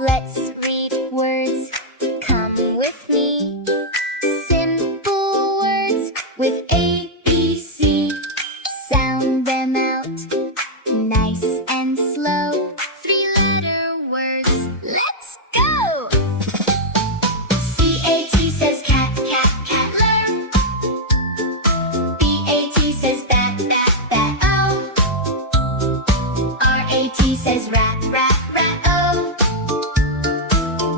Let's read words. Come with me. Simple words with A, B, C. Sound them out, nice and slow. Three-letter words. Let's go! C-A-T says cat, cat, cattler. B-A-T says bat, bat, bat-o. R-A-T says rat, rat, rat-o.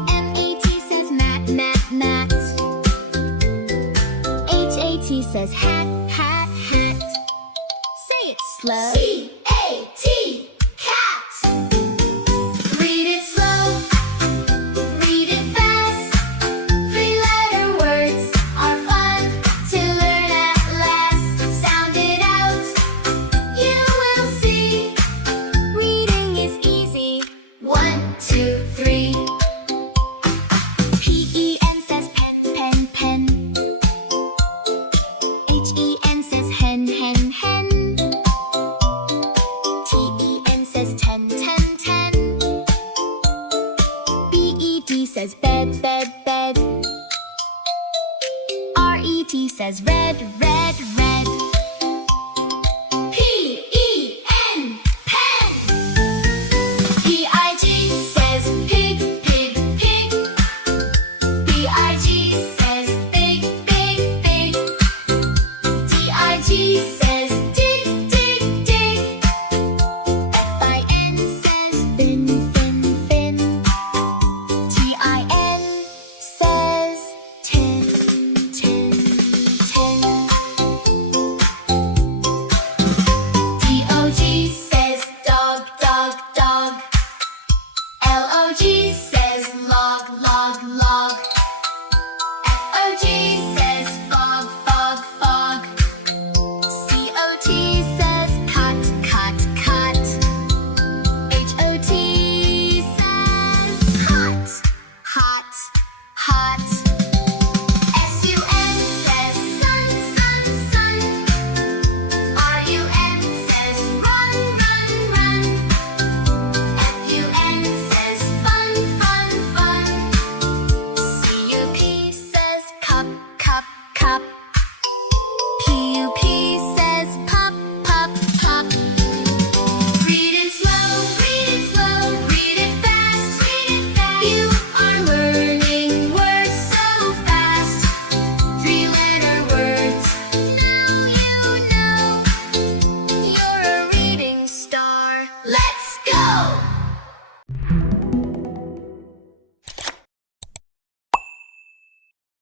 M-A-T says mat, mat, mat. H-A-T says hat, hat, hat. Say it slow. C-A-T, cat. Read it slow. Read it fast. Three-letter words are fun to learn at last. Sound it out. You will see. Reading is easy. 1, 2, 3. P-E-N says pen, pen, pen. H-E-N says hen, hen, hen. T-E-N says ten, ten, ten. B-E-D says bed, bed, bed. R-E-D says red, red, red. P-E-N, pen. P-I-G says pig, pig, pig. B-I-G says big, big, big. D-I-G says dig, dig, dig. F-I-N says fin, fin, fin. T-I-N says tin, tin, tin. D-O-G says dog, dog, dog. L-O-G